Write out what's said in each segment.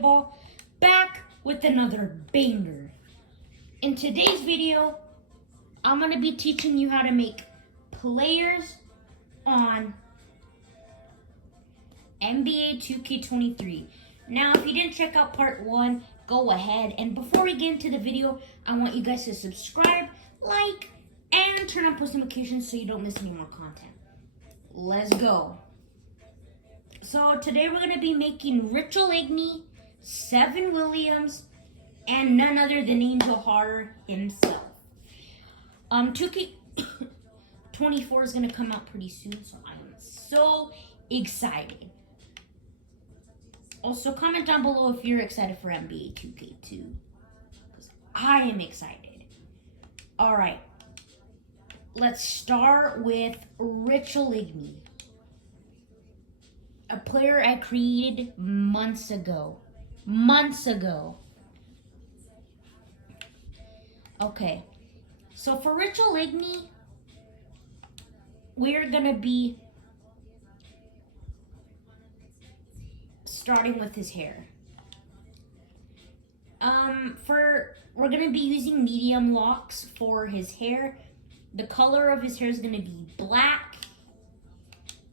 basketball, back with another banger. In today's video, I'm going to be teaching you how to make players on NBA 2K23. Now, if you didn't check out part 1, go ahead. And before we get into the video, I want you guys to subscribe, like, and turn on post notifications so you don't miss any more content. Let's go. So today we're going to be making Ritchell, Igney, Sevin Williams, and none other than Angel Horror himself. 2K24 is going to come out pretty soon, so I am so excited. Also, comment down below if you're excited for NBA 2K2, because I am excited. Alright, let's start with Ritchell Igney, a player I created months ago. Okay, so for Ritchell Igney, we're gonna be starting with his hair. We're gonna be using medium locks for his hair. The color of his hair is gonna be black,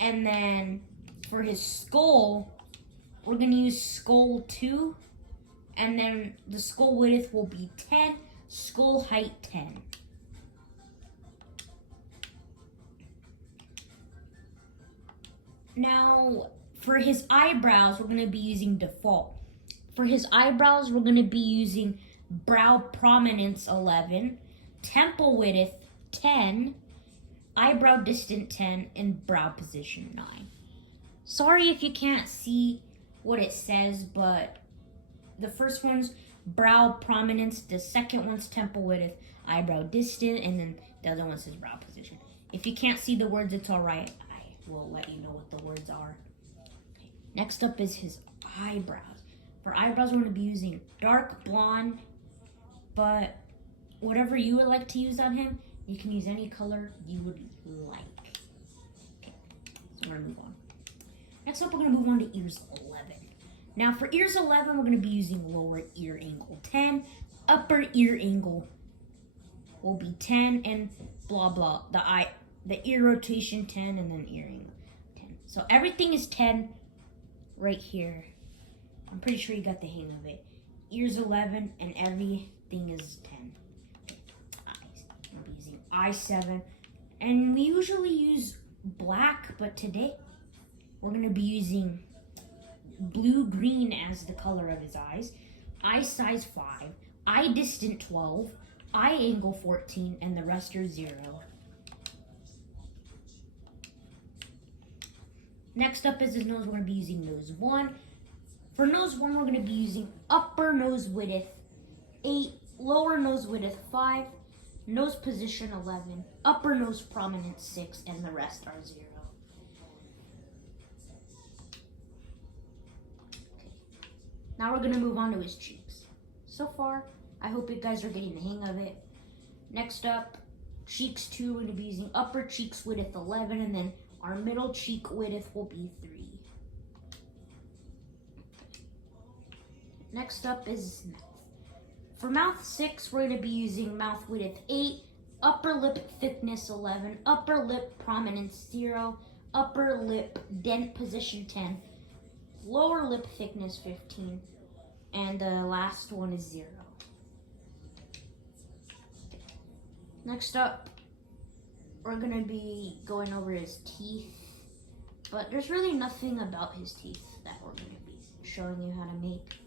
and then for his skull, we're gonna use skull 2, and then the skull width will be 10, skull height 10. Now, for his eyebrows, we're gonna be using default. For his eyebrows, we're gonna be using brow prominence 11, temple width 10, eyebrow distance 10, and brow position 9. Sorry if you can't see what it says, but the first one's brow prominence, the second one's temple width, eyebrow distance, and then the other one says brow position. If you can't see the words, it's alright. I will let you know what the words are. Okay. Next up is his eyebrows. For eyebrows, we're going to be using dark blonde, but whatever you would like to use on him, you can use any color you would like. Okay, so we're going to move on. Next up, we're going to move on to ears 11. Now, for ears 11, we're going to be using lower ear angle 10, upper ear angle will be 10, and blah, blah. The ear rotation 10, and then ear angle 10. So everything is 10 right here. I'm pretty sure you got the hang of it. Ears 11, and everything is 10. Eyes. We'll be using eye 7. And we usually use black, but today we're going to be using blue-green as the color of his eyes. Eye size 5, eye distance 12, eye angle 14, and the rest are 0. Next up is his nose. We're going to be using nose 1. For nose 1, we're going to be using upper nose width 8, lower nose width 5, nose position 11, upper nose prominence 6, and the rest are 0. Now we're going to move on to his cheeks. So far, I hope you guys are getting the hang of it. Next up, cheeks 2, we're going to be using upper cheeks width 11, and then our middle cheek width will be 3. Next up is mouth. For mouth 6, we're going to be using mouth width 8, upper lip thickness 11, upper lip prominence 0, upper lip dent position 10, lower lip thickness 15, and the last one is 0. Next up, we're going to be going over his teeth, but there's really nothing about his teeth that we're going to be showing you how to make.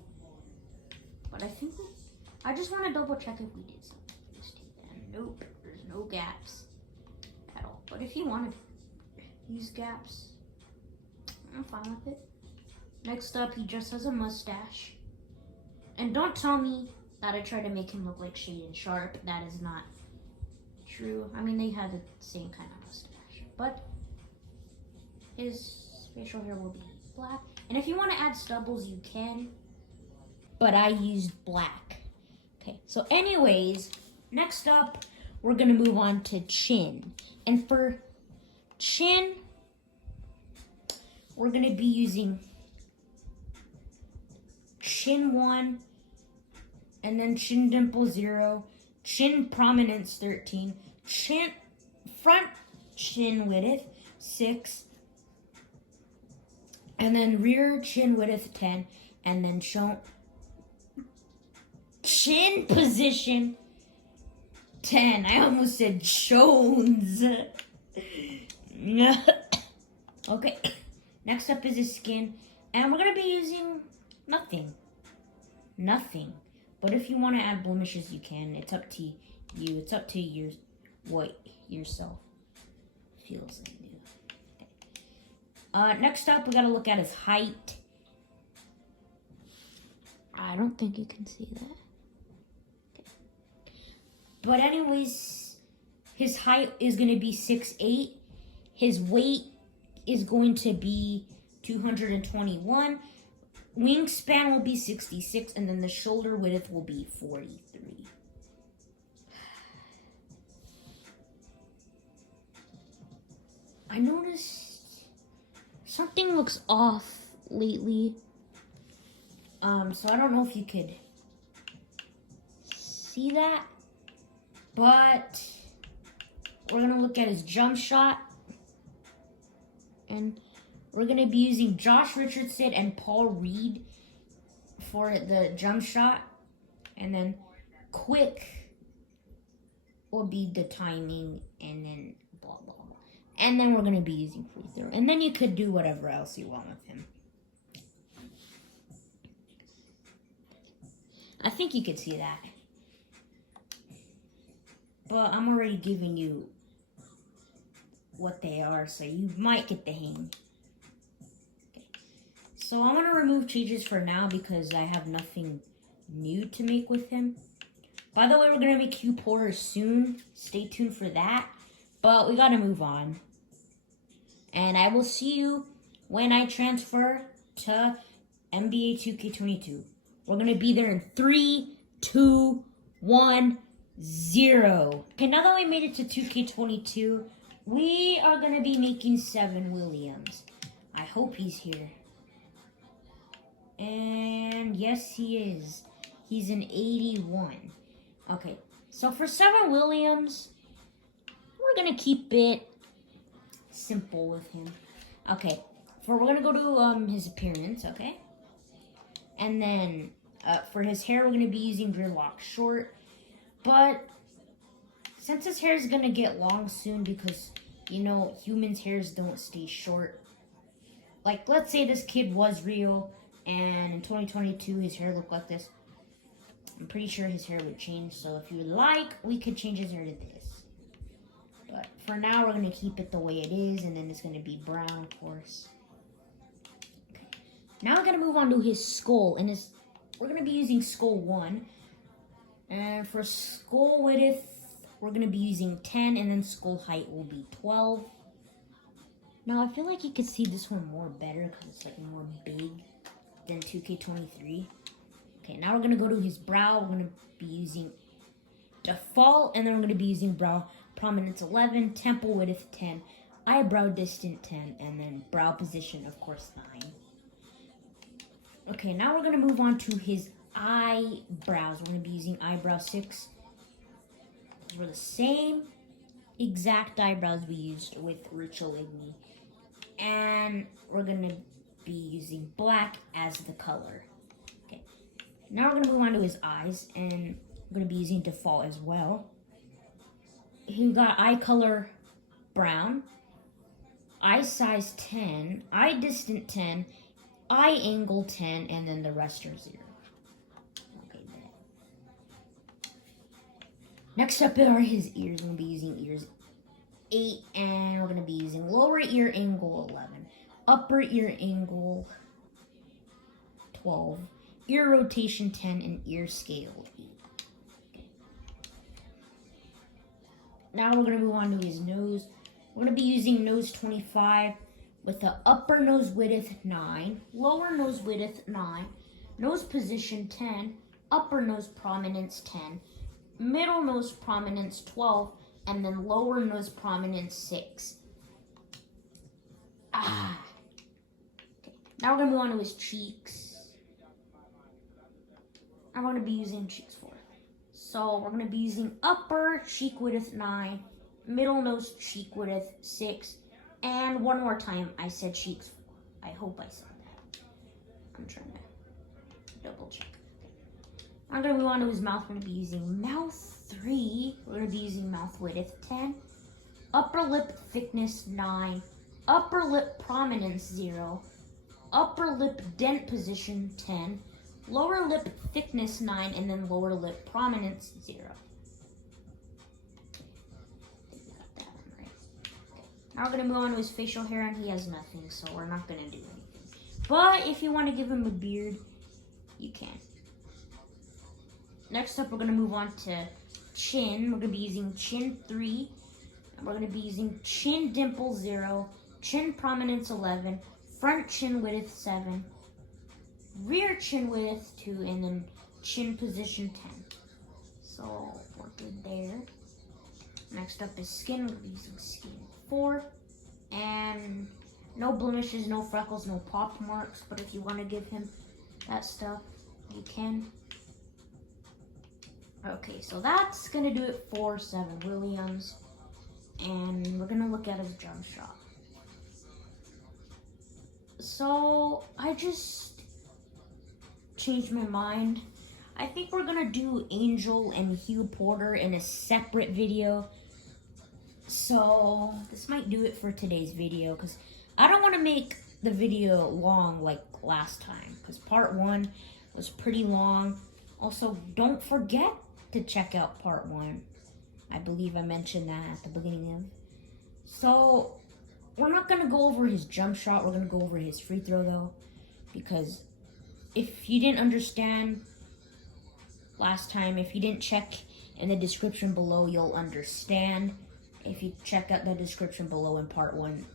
But I just want to double check if we did something with his teeth, and nope, there's no gaps at all. But if you want to use gaps, I'm fine with it. Next up, he just has a mustache. And don't tell me that I tried to make him look like Shade and Sharp. That is not true. I mean, they have the same kind of mustache. But his facial hair will be black. And if you want to add stubbles, you can. But I used black. Okay, so anyways, next up, we're going to move on to chin. And for chin, we're going to be using chin 1, and then chin dimple 0, chin prominence 13, chin front chin width 6, and then rear chin width 10, and then chin position 10. I almost said Jones. Okay, next up is his skin, and we're going to be using nothing. But if you want to add blemishes, you can. It's up to you. It's up to what yourself feels like do. Okay. Next up, we got to look at his height. I don't think you can see that. Okay. But anyways, his height is going to be 6'8". His weight is going to be 221. Wingspan will be 66, and then the shoulder width will be 43. I noticed something looks off lately. So I don't know if you could see that, but we're gonna look at his jump shot, and we're gonna be using Josh Richardson and Paul Reed for the jump shot, and then quick will be the timing, and then blah blah blah, and then we're gonna be using free throw, and then you could do whatever else you want with him. I think you could see that. But I'm already giving you what they are, so you might get the hang. Okay. So I'm going to remove changes for now because I have nothing new to make with him. By the way, we're going to make Q Porter soon. Stay tuned for that. But we got to move on. And I will see you when I transfer to NBA 2K22. We're going to be there in 3, 2, 1, 0. Okay, now that we made it to 2K22, we are going to be making Sevin Williams. I hope he's here. And yes, he is. He's an 81. Okay, so for Sevin Williams, we're going to keep it simple with him. Okay, we're going to go to his appearance, okay? And then for his hair, we're going to be using dreadlock short. But since his hair is going to get long soon because, you know, humans' hairs don't stay short. Like, let's say this kid was real and in 2022 his hair looked like this. I'm pretty sure his hair would change. So if you would like, we could change his hair to this. But for now, we're going to keep it the way it is. And then it's going to be brown, of course. Now we're going to move on to his skull, and we're going to be using skull 1. And for skull width, we're going to be using 10, and then skull height will be 12. Now, I feel like you could see this one more better because it's like more big than 2K23. Okay, now we're going to go to his brow. We're going to be using default, and then we're going to be using brow prominence 11, temple width 10, eyebrow distance 10, and then brow position, of course, 9. Okay, now we're going to move on to his eyebrows. We're going to be using eyebrow 6. Those were the same exact eyebrows we used with Ritchell Igney. And we're going to be using black as the color. Okay, now we're going to move on to his eyes, and we're going to be using default as well. He got eye color brown, eye size 10, eye distance 10, eye angle 10, and then the rest are 0. Okay, then. Next up are his ears. We're going to be using ears 8, and we're going to be using lower ear angle 11, upper ear angle 12, ear rotation 10, and ear scale 8. Okay. Now we're going to move on to his nose. We're going to be using nose 25. With the upper nose width 9, lower nose width 9, nose position 10, upper nose prominence 10, middle nose prominence 12, and then lower nose prominence 6. Okay. Now we're going to move on to his cheeks. I'm going to be using cheeks for. So we're going to be using upper cheek width 9, middle nose cheek width 6, and one more time I said cheeks 4. I hope I said that. I'm trying to double check. I'm going to move on to his mouth. We're going to be using mouth 3. We're going to be using mouth width 10, upper lip thickness 9, upper lip prominence 0, upper lip dent position 10, lower lip thickness 9, and then lower lip prominence 0. Now we're going to move on to his facial hair, and he has nothing, so we're not going to do anything. But if you want to give him a beard, you can. Next up, we're going to move on to chin. We're going to be using chin 3. And we're going to be using chin dimple 0, chin prominence 11, front chin width 7, rear chin width 2, and then chin position 10. So we're good there. Next up is skin. We're using skin 4. And no blemishes, no freckles, no pop marks. But if you want to give him that stuff, you can. Okay, so that's going to do it for Sevin Williams. And we're going to look at his jump shot. So I just changed my mind. I think we're going to do Angel and Hugh Porter in a separate video. So this might do it for today's video, because I don't want to make the video long like last time, because part 1 was pretty long. Also, don't forget to check out part 1. I believe I mentioned that at the beginning of. So we're not going to go over his jump shot. We're going to go over his free throw, though, because if you didn't understand last time, if you didn't check in the description below, you'll understand. If you check out the description below in part 1,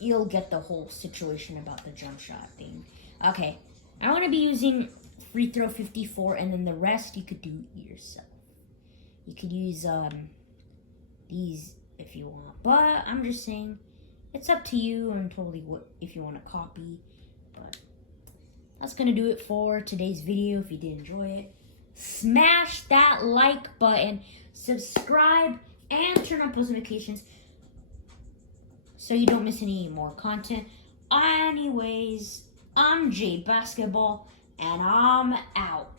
you'll get the whole situation about the jump shot thing. Okay, I'm going to be using free throw 54, and then the rest you could do yourself. You could use these if you want, but I'm just saying it's up to you and totally what if you want to copy. But that's going to do it for today's video. If you did enjoy it, smash that like button, subscribe, and turn on post notifications so you don't miss any more content. Anyways, I'm Jay Basketball, and I'm out.